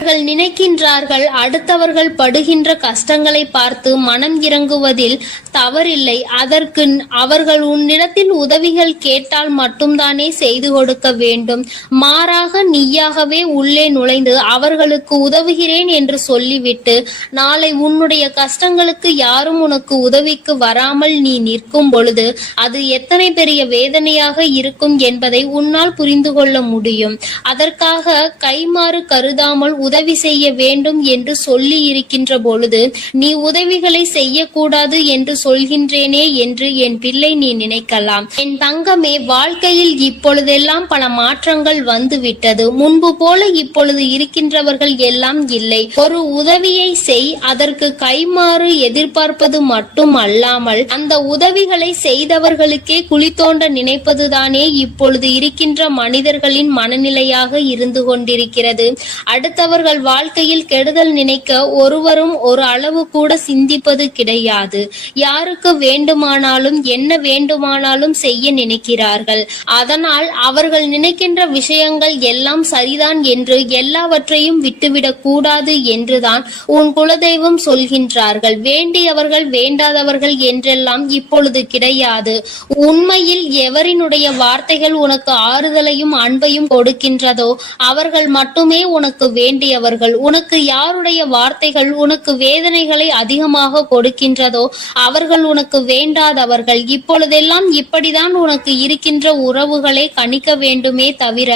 அவர்கள் நினைக்கின்றார்கள் அடுத்தவர்கள் படுகின்ற கஷ்டங்களை பார்த்து மனம் இறங்குவதில் தவறில்லை. அதற்கு அவர்கள் உன்னிடத்தில் உதவிகள் கேட்டால் மட்டும்தானே செய்து கொடுக்க வேண்டும். மாறாக நீயாகவே உள்ளே நுழைந்து அவர்களுக்கு உதவுகிறேன் என்று சொல்லிவிட்டு நாளை உன்னுடைய கஷ்டங்களுக்கு யாரும் உனக்கு உதவிக்கு வராமல் நீ நிற்கும் பொழுது அது எத்தனை பெரிய வேதனையாக இருக்கும் என்பதை உன்னால் புரிந்து கொள்ள முடியும். அதற்காக கைமாறு கருதாமல் உதவி செய்ய வேண்டும் என்று சொல்லி இருக்கின்ற பொழுது நீ உதவிகளை செய்யக்கூடாது என்று சொல்கின்றேனே என்று என் பிள்ளை நீ நினைக்கலாம். என் தங்கமே, வாழ்க்கையில் இப்பொழுதெல்லாம் பல மாற்றங்கள் வந்துவிட்டது. முன்பு போல இப்பொழுது இருக்கின்றவர்கள் எல்லாம் இல்லை. ஒரு உதவியை செய், அதற்கு கைமாறு எதிர்பார்ப்பது மட்டும் அல்லாமல் அந்த உதவிகளை செய்தவர்களுக்கே குழி தோண்ட நினைப்பதுதானே இப்பொழுது இருக்கின்ற மனிதர்களின் மனநிலையாக இருந்து கொண்டிருக்கிறது. அடுத்தவர்கள் வாழ்க்கையில் கெடுதல் நினைக்க ஒருவரும் ஒரு அளவு கூட சிந்திப்பது கிடையாது. யாருக்கு வேண்டுமானாலும் என்ன வேண்டுமானாலும் செய்ய நினைக்கிறார்கள். அதனால் அவர்கள் நினைக்கின்ற விஷயங்கள் எல்லாம் சரிதான் என்று எல்லாவற்றையும் விட்டுவிடக் கூடாது என்றுதான் உன் குலதெய்வம் சொல்கின்றார்கள். வேண்டியவர்கள் வேண்டாதவர்கள் என்றெல்லாம் இப்பொழுது கிடையாது. உண்மையில் எவரினுடைய வார்த்தைகள் உனக்கு ஆறுதலையும் அன்பையும் கொடுக்கின்றதோ அவர்கள் மட்டுமே உனக்கு வேண்டிய வேண்டியவர்கள். உனக்கு யாருடைய வார்த்தைகள் உனக்கு வேதனைகளை அதிகமாக கொடுக்கின்றதோ அவர்கள் உனக்கு வேண்டாதவர்கள். இப்பொழுதெல்லாம் இப்படிதான் உனக்கு இருக்கின்ற உறவுகளை கணிக்க வேண்டுமே தவிர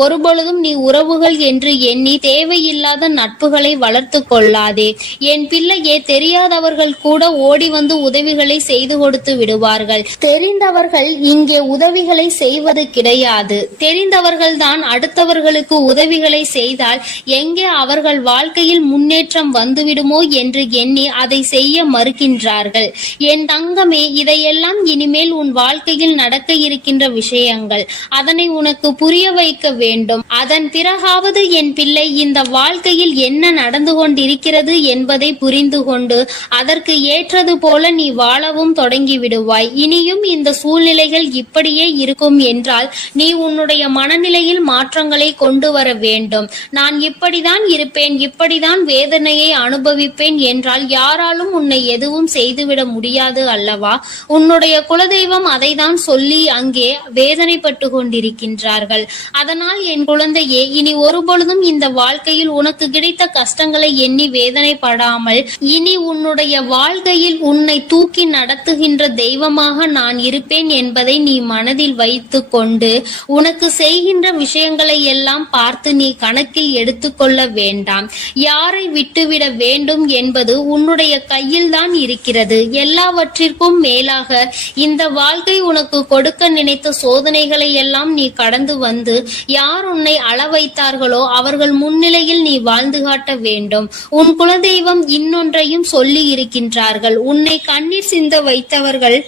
ஒருபொழுதும் நீ உறவுகள் என்று எண்ணி தேவையில்லாத நட்புகளை வளர்த்து கொள்ளாதே. என் பிள்ளையே, தெரியாதவர்கள் கூட ஓடி வந்து உதவிகளை செய்து கொடுத்து விடுவார்கள். தெரிந்தவர்கள் இங்கே உதவிகளை செய்வது கிடையாது. தெரிந்தவர்கள் தான் அடுத்தவர்களுக்கு உதவிகளை செய்தால் எங்கே அவர்கள் வாழ்க்கையில் முன்னேற்றம் வந்துவிடுமோ என்று எண்ணி அதை செய்ய மறுக்கின்றார்கள். என் தங்கமே, இதையெல்லாம் இனிமேல் உன் வாழ்க்கையில் நடக்க இருக்கின்ற விஷயங்கள். அதனை உனக்கு புரிய வைக்க வேண்டும். அதன் பிறகாவது என் பிள்ளை இந்த வாழ்க்கையில் என்ன நடந்து கொண்டிருக்கிறது என்பதை புரிந்து கொண்டு அதற்கு ஏற்றது போல நீ வாழவும் தொடங்கி விடுவாய். இனியும் இந்த சூழ்நிலைகள் இப்படியே இருக்கும் என்றால் நீ உன்னுடைய மனநிலையில் மாற்றங்களை கொண்டு வர வேண்டும். நான் இப்படிதான் இருப்பேன், இப்படிதான் வேதனையை அனுபவிப்பேன் என்றால் யாராலும் உன்னை எதுவும் செய்துவிட முடியாது அல்லவா? உன்னுடைய குலதெய்வம் அதை தான் சொல்லி அங்கே வேதனைப்பட்டு கொண்டிருக்கின்றார்கள். அதனால் என் குழந்தையே, இனி ஒருபொழுதும் இந்த வாழ்க்கையில் உனக்கு கிடைத்த கஷ்டங்களை எண்ணி வேதனைப்படாமல் இனி உன்னுடைய வாழ்க்கையில் உன்னை தூக்கி நடத்துகின்ற தெய்வமாக நான் இருப்பேன் என்பதை நீ மனதில் வைத்து கொண்டு உனக்கு செய்கின்ற விஷயங்களை எல்லாம் பார்த்து நீ கணக்கில் எடுத்துக்கொள்ள வேண்டாம். யாரை விட்டுவிட வேண்டும் என்பது உன்னுடைய கையில் தான் இருக்கிறது. எல்லாவற்றிற்கும் மேலாக இந்த வாழ்க்கை உனக்கு கொடுக்க நினைத்த சோதனைகளை எல்லாம் நீ கடந்து வந்து யார் உன்னை அள வைத்தார்களோ அவர்கள் முன்னிலையில் நீ வாழ்ந்து காட்ட வேண்டும். உன் குலதெய்வம் இன்னொன்றையும் சொல்லி இருக்கின்றார்கள். உன்னை கண்ணீர் சிந்த வைத்தவர்கள்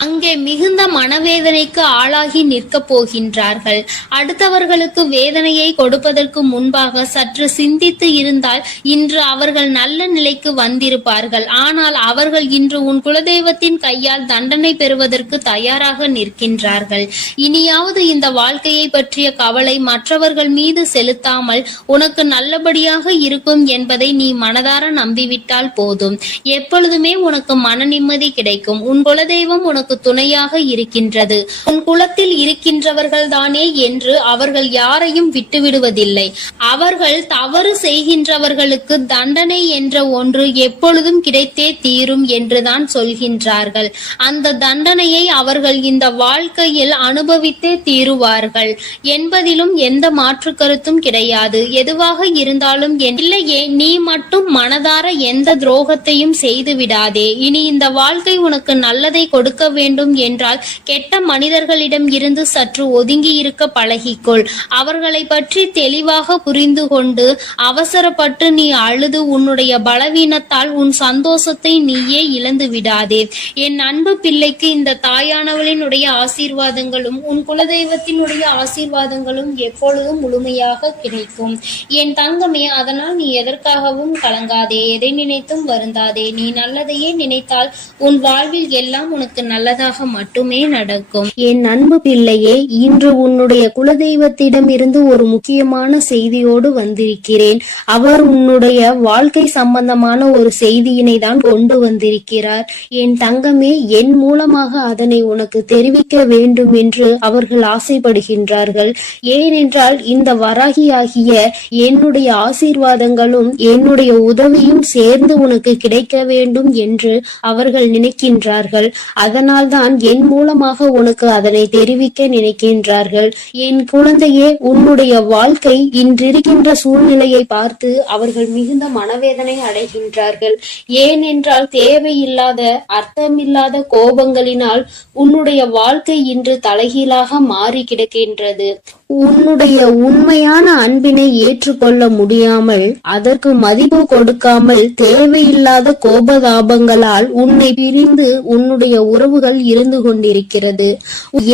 அங்கே மிகுந்த மனவேதனைக்கு ஆளாகி நிற்க போகின்றார்கள். அடுத்தவர்களுக்கு வேதனையை கொடுப்பதற்கு முன்பாக சற்று சிந்தித்து இருந்தால் இன்று அவர்கள் நல்ல நிலைக்கு வந்திருப்பார்கள். ஆனால் அவர்கள் இன்று உன் குலதெய்வத்தின் கையால் தண்டனை பெறுவதற்கு தயாராக நிற்கின்றார்கள். இனியாவது இந்த வாழ்க்கையை பற்றிய கவலை மற்றவர்கள் மீது செலுத்தாமல் உனக்கு நல்லபடியாக இருக்கும் என்பதை நீ மனதார நம்பிவிட்டால் போதும். எப்பொழுதுமே உனக்கு மன நிம்மதி கிடைக்கும். உன் குலதெய்வம் உனக்கு துணையாக இருக்கின்றது. உன் குலத்தில் இருக்கின்றவர்கள் தானே என்று அவர்கள் யாரையும் விட்டுவிடுவதில்லை. அவர்கள் தவறு செய்கின்றவர்களுக்கு தண்டனை என்ற ஒன்று எப்பொழுதும் கிடைத்தே தீரும் என்றுதான் சொல்கின்றார்கள். அந்த தண்டனையை அவர்கள் இந்த வாழ்க்கையில் அனுபவித்தே தீருவார்கள் என்பதிலும் எந்த மாற்று கருத்தும் கிடையாது. எதுவாக இருந்தாலும் இல்லையே, நீ மட்டும் மனதார எந்த துரோகத்தையும் செய்து விடாதே. இனி இந்த வாழ்க்கை உனக்கு நல்லதை கொடுக்க வேண்டும் என்றால் கெட்ட மனிதர்களிடம் இருந்து சற்று ஒதுங்கி இருக்க பழகிக்கொள். அவர்களை பற்றி தெளிவாக புரிந்து கொண்டு அவசரப்பட்டு நீ அழுது உன்னுடைய பலவீனத்தால் உன் சந்தோஷத்தை நீயே இழந்து விடாதே. என் அன்பு பிள்ளைக்கு இந்த தாயானவளினுடைய ஆசீர்வாதங்களும் உன் குலதெய்வத்தினுடைய ஆசீர்வாதங்களும் எப்பொழுதும் முழுமையாக கிடைக்கும். என் தங்கமே, அதனால் நீ எதற்காகவும் கலங்காதே, எதை நினைத்தும் வருந்தாதே. நீ நல்லதையே நினைத்தால் உன் வாழ்வில் எல்லாம் உனக்கு நல்லதாக மட்டுமே நடக்கும். என் அன்பு பிள்ளையே, இன்று உன்னுடைய குலதெய்வத்திடம் இருந்து ஒரு முக்கியமான செய்தியோடு வந்திருக்கிறேன். அவர் உன்னுடைய வாழ்க்கை சம்பந்தமான ஒரு செய்தியினை தான் கொண்டு வந்திருக்கிறார். என் தங்கமே, என் மூலமாக அதனை உனக்கு தெரிவிக்க வேண்டும் என்று அவர்கள் ஆசைப்படுகின்றார்கள். ஏனென்றால் இந்த வராகியாகிய என்னுடைய ஆசீர்வாதங்களும் என்னுடைய உதவியும் சேர்ந்து உனக்கு கிடைக்க வேண்டும் என்று அவர்கள் நினைக்கின்றார்கள். அதனால் தான் என் மூலமாக உனக்கு அதனை தெரிவிக்க நினைக்கின்றார்கள். என் குழந்தையே, உன்னுடைய வாழ்க்கை இன்றிருக்கின்ற சூழ்நிலையை பார்த்து அவர்கள் மிகுந்த மனவேதனை அடைகின்றார்கள். ஏனென்றால் தேவையில்லாத அர்த்தமில்லாத கோபங்களினால் உன்னுடைய வாழ்க்கை இன்று தலைகீழாக மாறி கிடக்கின்றது. உன்னுடைய உண்மையான அன்பினை ஏற்றுக்கொள்ள முடியாமல் அதற்கு மதிப்பு கொடுக்காமல் தேவையில்லாத கோபதாபங்களால் உன்னை பிரிந்து உன்னுடைய உறவுகள் இருந்து கொண்டிருக்கிறது.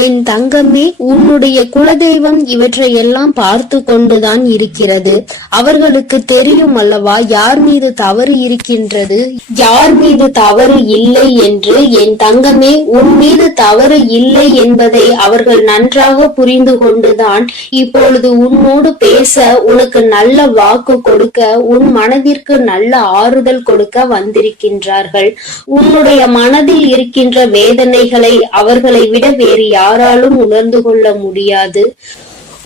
என் தங்கமே, உன்னுடைய குலதெய்வம் இவற்றை எல்லாம் பார்த்து கொண்டுதான் இருக்கிறது. அவர்களுக்கு தெரியும் அல்லவா யார் மீது தவறு இருக்கின்றது, யார் மீது தவறு இல்லை என்று. என் தங்கமே, உன் மீது தவறு இல்லை என்பதை அவர்கள் நன்றாக புரிந்து கொண்டுதான் இப்பொழுது உன்னோடு பேச, உனக்கு நல்ல வாக்கு கொடுக்க, உன் மனதிற்கு நல்ல ஆறுதல் கொடுக்க வந்திருக்கின்றார்கள். உன்னுடைய மனதில் இருக்கின்ற வேதனைகளை அவர்களை விட வேறு யாராலும் உணர்ந்து கொள்ள முடியாது.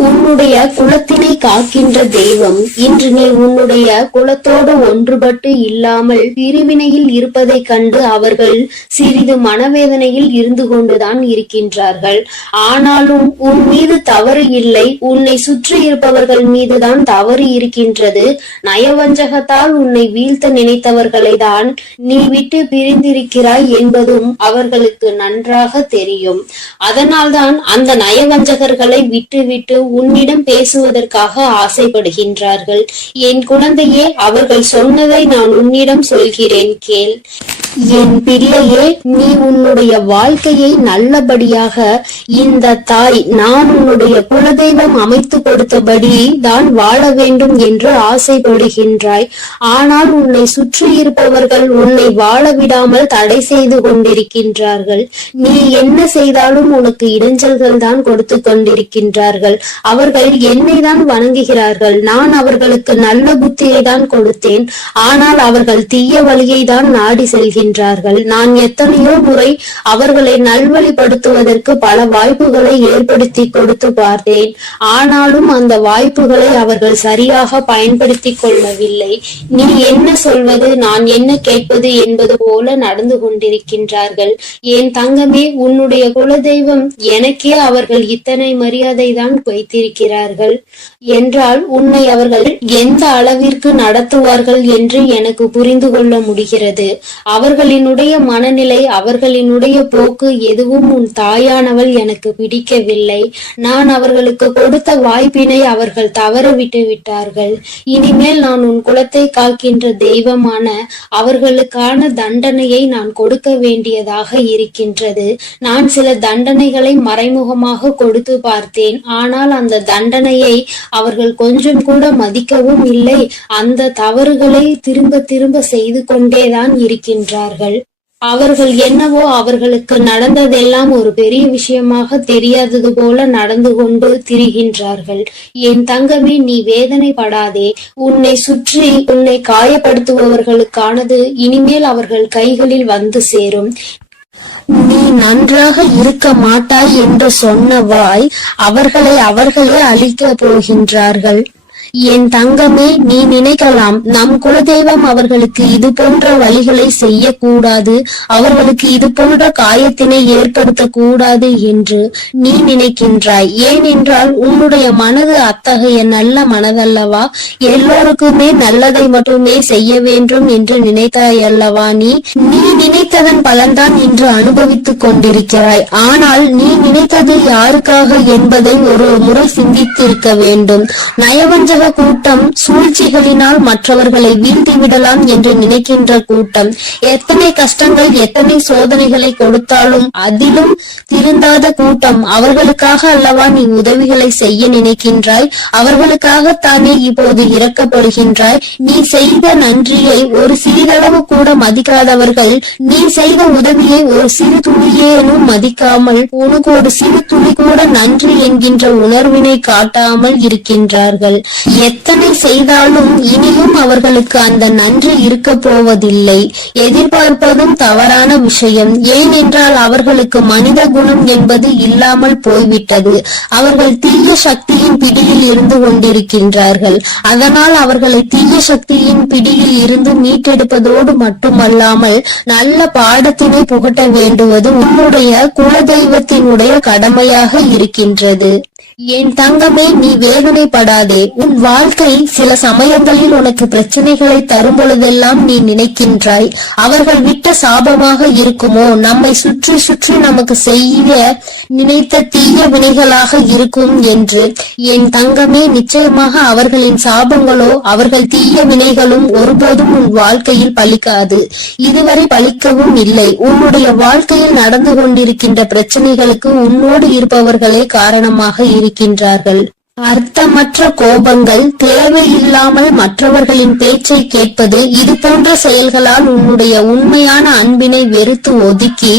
உன்னுடைய குலத்தினை காக்கின்ற தெய்வம் இன்று நீ உன்னுடைய குலத்தோடு ஒன்றுபட்டு இல்லாமல் பிரிவினையில் இருப்பதைக் கண்டு அவர்கள் சிறிது மனவேதனையில் இருந்து கொண்டுதான் இருக்கின்றார்கள். ஆனாலும் உன் மீது தவறு இல்லை, உன்னை சுற்றி இருப்பவர்கள் மீதுதான் தவறு இருக்கின்றது. நயவஞ்சகத்தால் உன்னை வீழ்த்த நினைத்தவர்களை தான் நீ விட்டு பிரிந்திருக்கிறாய் என்பதும் அவர்களுக்கு நன்றாக தெரியும். அதனால்தான் அந்த நயவஞ்சகர்களை விட்டுவிட்டு உன்னிடம் பேசுவதற்காக ஆசைப்படுகின்றார்கள். என் குழந்தையே, அவர்கள் சொன்னதை நான் உன்னிடம் சொல்கிறேன், கேள். என் பிள்ளையே, நீ உன்னுடைய வாழ்க்கையை நல்லபடியாக இந்த தாய் நான் உன்னுடைய குலதெய்வம் அமைத்து கொடுத்தபடி தான் வாழ வேண்டும் என்று ஆசைப்படுகின்றாய். ஆனால் உன்னை சுற்றி இருப்பவர்கள் உன்னை வாழ விடாமல் தடை செய்து கொண்டிருக்கின்றார்கள். நீ என்ன செய்தாலும் உனக்கு இடைஞ்சல்கள் தான் கொடுத்து கொண்டிருக்கின்றார்கள். அவர்கள் என்னை தான் வணங்குகிறார்கள். நான் அவர்களுக்கு நல்ல புத்தியை தான் கொடுத்தேன். ஆனால் அவர்கள் தீய வழியை தான் நாடி செல்கின்றார்கள். நான் எத்தனையோ முறை அவர்களை நல்வழிப்படுத்துவதற்கு பல வாய்ப்புகளை ஏற்படுத்தி கொடுத்து பார்த்தேன். ஆனாலும் அந்த வாய்ப்புகளை அவர்கள் சரியாக பயன்படுத்தி கொள்ளவில்லை. நீ என்ன சொல்வது, நான் என்ன கேட்பது என்பது போல நடந்து கொண்டிருக்கின்றார்கள். என் தங்கமே, உன்னுடைய குலதெய்வம் எனக்கே அவர்கள் இத்தனை மரியாதை தான் வைத்திருக்கிறார்கள் என்றால் உன்னை அவர்கள் எந்த அளவிற்கு நடத்துவார்கள் என்று எனக்கு புரிந்து கொள்ள முடிகிறது. அவர்களினுடைய மனநிலை, அவர்களினுடைய போக்கு எதுவும் உன் தாயானவள் எனக்கு பிடிக்கவில்லை. நான் அவர்களுக்கு கொடுத்த வாய்ப்பினை அவர்கள் தவற விட்டு விட்டார்கள். இனிமேல் நான் உன் குலத்தை காக்கின்ற தெய்வமான அவர்களுக்கான தண்டனையை நான் கொடுக்க வேண்டியதாக இருக்கின்றது. நான் சில தண்டனைகளை மறைமுகமாக கொடுத்து பார்த்தேன். ஆனால் அந்த தண்டனையை அவர்கள் கொஞ்சம் கூட மதிக்கவும் இல்லை. அந்த தவறுகளை திரும்ப திரும்ப செய்து கொண்டேதான் இருக்கின்றார்கள். அவர்கள் என்னவோ அவர்களுக்கு நடந்ததெல்லாம் ஒரு பெரிய விஷயமாக தெரியாதது போல நடந்து கொண்டு திரிகின்றார்கள். என் தங்கமே, நீ வேதனைப்படாதே. உன்னை சுற்றி உன்னை காயப்படுத்துபவர்களுக்கானது இனிமேல் அவர்கள் கைகளில் வந்து சேரும். நீ நன்றாக இருக்க மாட்டாய் என்று சொன்ன வாய் அவர்களே அழிக்க போகின்றார்கள். என் தங்கமே, நீ நினைக்கலாம் நம் குலதெய்வம் அவர்களுக்கு இது போன்ற வழிகளை செய்யக்கூடாது, அவர்களுக்கு இது போன்ற காயத்தினை ஏற்படுத்த கூடாது என்று நீ நினைக்கின்றாய். ஏனென்றால் உன்னுடைய மனது அத்தகைய நல்ல மனதல்லவா? எல்லோருக்குமே நல்லதை மட்டுமே செய்ய வேண்டும் என்று நினைத்தாய் அல்லவா? நீ நினைத்ததன் பலன்தான் இன்று அனுபவித்துக் கொண்டிருக்கிறாய். ஆனால் நீ நினைத்தது யாருக்காக என்பதை ஒரு முறை சிந்தித்திருக்க வேண்டும். நயவஞ்சக கூட்டம் சூழ்ச்சிகளினால் மற்றவர்களை வீழ்த்தி விடலாம் என்று நினைக்கின்ற கூட்டம் எத்தனை கஷ்டங்கள் எத்தனை சோதனைகளை கொடுத்தாலும் அதிலும் திருந்தாத கூட்டம். அவர்களுக்காக அல்லவா நீ உதவிகளை செய்ய நினைக்கின்றாய்? அவர்களுக்காகத்தானே இப்போது இறக்கப்படுகின்றாய்? நீ செய்த நன்றியை ஒரு சிறிதளவு கூட மதிக்காதவர்கள் நீ செய்த உதவியை ஒரு சிறு துளியேனும் மதிக்காமல் உனக்கு ஒரு சிறு துளி கூட நன்றி என்கின்ற உணர்வினை காட்டாமல் இருக்கின்றார்கள். எத்தனை செய்தாலும் இனியும் அவர்களுக்கு அந்த நன்றி இருக்க போவதில்லை. எதிர்பார்ப்பதும் தவறான விஷயம். ஏனென்றால் அவர்களுக்கு மனித குணம் என்பது இல்லாமல் போய்விட்டது. அவர்கள் தீய சக்தியின் பிடியில் இருந்து கொண்டிருக்கின்றார்கள். அதனால் அவர்களை தீய சக்தியின் பிடியில் இருந்து மீட்டெடுப்பதோடு மட்டுமல்லாமல் நல்ல பாடத்தினை புகட்ட வேண்டுவது உன்னுடைய குலதெய்வத்தினுடைய கடமையாக இருக்கின்றது. என் தங்கமே, நீ வேதனைப்படாதே. உன் வாழ்க்கை சில சமயங்களில் உனக்கு பிரச்சனைகளை தரும் பொழுதெல்லாம் நீ நினைக்கின்றாய், அவர்கள் விட்ட சாபமாக இருக்குமோ, நம்மை சுற்றி சுற்றி நமக்கு செய்ய நினைத்த தீய வினைகளாக இருக்கும் என்று. என் தங்கமே, நிச்சயமாக அவர்களின் சாபங்களோ அவர்கள் தீய வினைகளும் ஒருபோதும் உன் வாழ்க்கையில் பலிக்காது. இதுவரை பலிக்கவும் இல்லை. உன்னுடைய வாழ்க்கையில் நடந்து கொண்டிருக்கின்ற பிரச்சனைகளுக்கு உன்னோடு இருப்பவர்களே காரணமாக இருக்கின்றார்கள். அர்த்தமற்ற கோபங்கள், தேவையில்லாமல் மற்றவர்களின் பேச்சை கேட்பது, இது போன்ற செயல்களால் உன்னுடைய உண்மையான அன்பினை வெறுத்து ஒதுக்கி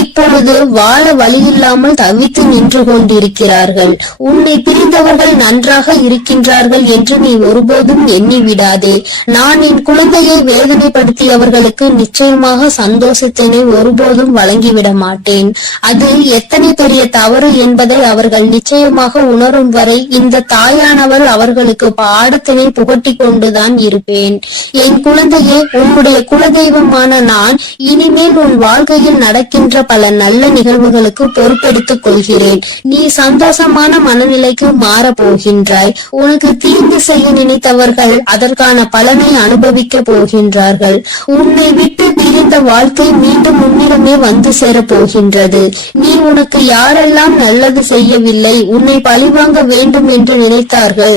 இப்பொழுது வாழ வழியில்லாமல் தவித்து நின்று கொண்டிருக்கிறார்கள். உன்னை பிரிந்தவர்கள் நன்றாக இருக்கின்றார்கள் என்று நீ ஒருபோதும் எண்ணி விடாதே. நான் என் குழந்தையை வேதனைப்படுத்தியவர்களுக்கு நிச்சயமாக சந்தோஷத்தினை ஒருபோதும் வழங்கிவிட மாட்டேன். அது எத்தனை பெரிய தவறு என்பதை அவர்கள் நிச்சயமாக உணரும் வரை இந்த தாயானவள் அவர்களுக்கு பாடத்தினை புகட்டி கொண்டுதான் இருப்பேன். என் குழந்தையே, உன்னுடைய குலதெய்வமான நான் இனிமேல் உன் வாழ்க்கையில் நடக்கின்ற பல நல்ல நிகழ்வுகளுக்கு பொறுப்பெடுத்துக் கொள்கிறேன். நீ சந்தோஷமான மனநிலைக்கு மாற போகின்றாய். உனக்கு தீங்கு செய்ய நினைத்தவர்கள் அதற்கான பலனை அனுபவிக்க போகின்றார்கள். உன்னை விட்டு பிரிந்த வாழ்க்கை மீண்டும் உன்னிடமே வந்து சேரப் போகின்றது. நீ உனக்கு யாரெல்லாம் நல்லது செய்யவில்லை, உன்னை பழிவாங்க வேண்டும் என்று நினைத்தார்கள்,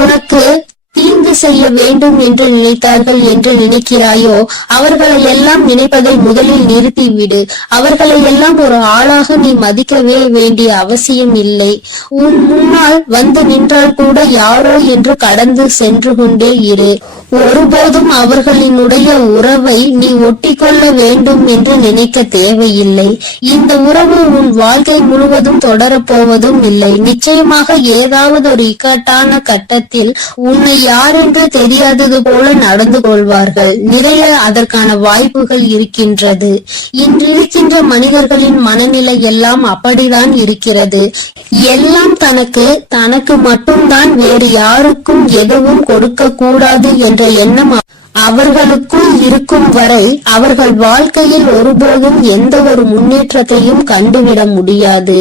உனக்கு தீங்கு செய்ய வேண்டும் என்று நினைத்தார்கள் என்று நினைக்கிறாயோ, அவர்களை எல்லாம் நினைப்பதை முதலில் நிறுத்திவிடு. அவர்களை எல்லாம் ஒரு ஆளாக நீ மதிக்கவே வேண்டிய அவசியம் இல்லை. உன் முன்னால் வந்து நின்றால் கூட யாரோ என்று கடந்து சென்று கொண்டே இரு. ஒருபோதும் அவர்களினுடைய உறவை நீ ஒட்டிக்கொள்ள வேண்டும் என்று நினைக்க தேவையில்லை. இந்த உறவு உன் வாழ்க்கை முழுவதும் தொடரப்போவதும் இல்லை. நிச்சயமாக ஏதாவது ஒரு இக்கட்டான கட்டத்தில் உன்னை யார் என்று தெரியாதது போல நடந்து கொள்வார்கள். நிறைய அதற்கான வாய்ப்புகள் இருக்கின்றது. இன்றிருக்கின்ற மனிதர்களின் மனநிலை எல்லாம் அப்படிதான் இருக்கிறது. எல்லாம் தனக்கு மட்டும்தான், வேறு யாருக்கும் எதுவும் கொடுக்க கூடாது என்ற எண்ணம் அவர்களுக்குள் இருக்கும் வரை அவர்கள் வாழ்க்கையில் ஒருபோதும் எந்த ஒரு முன்னேற்றத்தையும் கண்டுவிட முடியாது.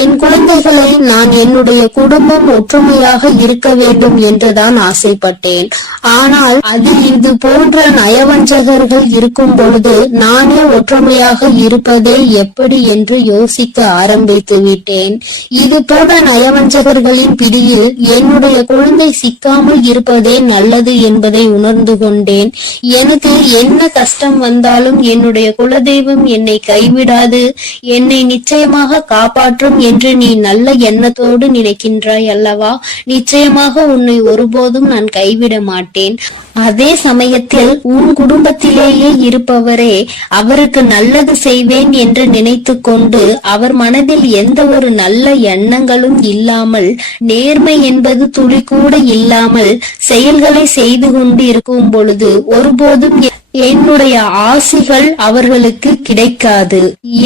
என் குழந்தைகளை நான் என்னுடைய குடும்பம் ஒற்றுமையாக இருக்க வேண்டும் என்றுதான் ஆசைப்பட்டேன். ஆனால் அதில் இது போன்ற நயவஞ்சகர்கள் இருக்கும் பொழுது நானே ஒற்றுமையாக இருப்பதே எப்படி என்று யோசிக்க ஆரம்பித்து விட்டேன். இது போன்ற நயவஞ்சகர்களின் பிடியில் என்னுடைய குழந்தை சிக்காமல் இருப்பதே நல்லது என்பதை உணர்ந்து கொண்டேன். எனக்கு என்ன கஷ்டம் வந்தாலும் என்னுடைய குலதெய்வம் என்னை கைவிடாது, என்னை நிச்சயமாக காப்பாற்றும் என்று நீ நல்ல எண்ணத்தோடு நினைக்கின்றாய் அல்லவா? நிச்சயமாக உன்னை ஒருபோதும் நான் கைவிட மாட்டேன். அதே சமயத்தில் உன் குடும்பத்திலேயே இருப்பவரே அவருக்கு நல்லது செய்வேன் என்று நினைத்து கொண்டு அவர் மனதில் எந்த ஒரு நல்ல எண்ணங்களும் இல்லாமல், நேர்மை என்பது துளி கூட இல்லாமல் செயல்களை செய்து கொண்டு இருக்கும் பொழுது ஒருபோதும் என்னுடைய ஆசிகள் அவர்களுக்கு கிடைக்காது.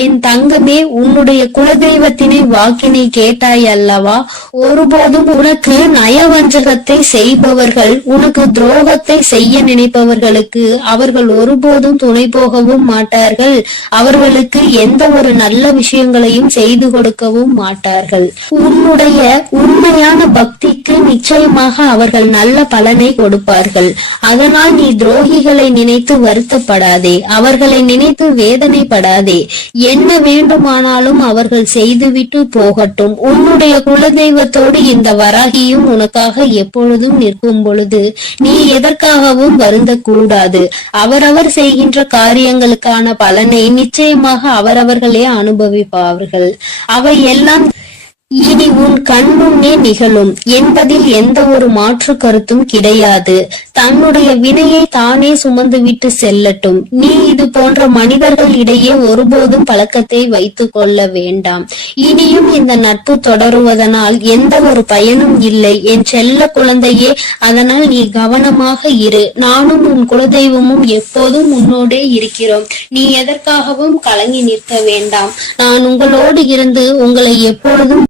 என் தங்கமே, உன்னுடைய குலதெய்வத்தினை வாக்கினை கேட்டாய் அல்லவா? ஒருபோதும் உனக்கு நயவஞ்சகத்தை செய்பவர்கள், உனக்கு துரோகத்தை செய்ய நினைப்பவர்களுக்கு அவர்கள் ஒருபோதும் துணை போகவும் மாட்டார்கள். அவர்களுக்கு எந்த ஒரு நல்ல விஷயங்களையும் செய்து கொடுக்கவும் மாட்டார்கள். உன்னுடைய உண்மையான பக்திக்கு நிச்சயமாக அவர்கள் நல்ல பலனை கொடுப்பார்கள். அதனால் நீ துரோகிகளை நினைத்து வருத்தப்படாதே, அவர்களை நினைத்து வேதனைப்படாதே. என்ன வேண்டுமானாலும் அவர்கள் செய்துவிட்டு போகட்டும். உன்னுடைய குலதெய்வத்தோடு இந்த வராகியும் உனக்காக எப்பொழுதும் நிற்கும் பொழுது நீ எதற்காகவும் வருந்தக்கூடாது. அவரவர் செய்கின்ற காரியங்களுக்கான பலனை நிச்சயமாக அவரவர்களே அனுபவிப்பார்கள். அவை எல்லாம் இனி உன் கண் முன்னே நிகழும் என்பதில் எந்த ஒரு மாற்று கருத்தும் கிடையாது. தன்னுடைய வினையை தானே சுமந்துவிட்டு செல்லட்டும். நீ இது போன்ற மனிதர்கள் இடையே ஒருபோதும் பழக்கத்தை வைத்துக் கொள்ள வேண்டாம். இனியும் இந்த நட்பு தொடருவதனால் எந்த ஒரு பயனும் இல்லை என் செல்ல குழந்தையே. அதனால் நீ கவனமாக இரு. நானும் உன் குலதெய்வமும் எப்போதும் உன்னோடே இருக்கிறோம். நீ எதற்காகவும் கலங்கி நிற்க வேண்டாம். நான் உங்களோடு இருந்து உங்களை எப்பொழுதும்.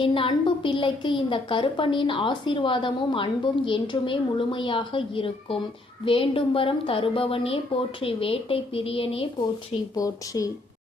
என் அன்பு பிள்ளைக்கு இந்த கருப்பனின் ஆசீர்வாதமும் அன்பும் என்றுமே முழுமையாக இருக்கும். வேண்டும் வரம் தருபவனே போற்றி, வேட்டை பிரியனே போற்றி போற்றி.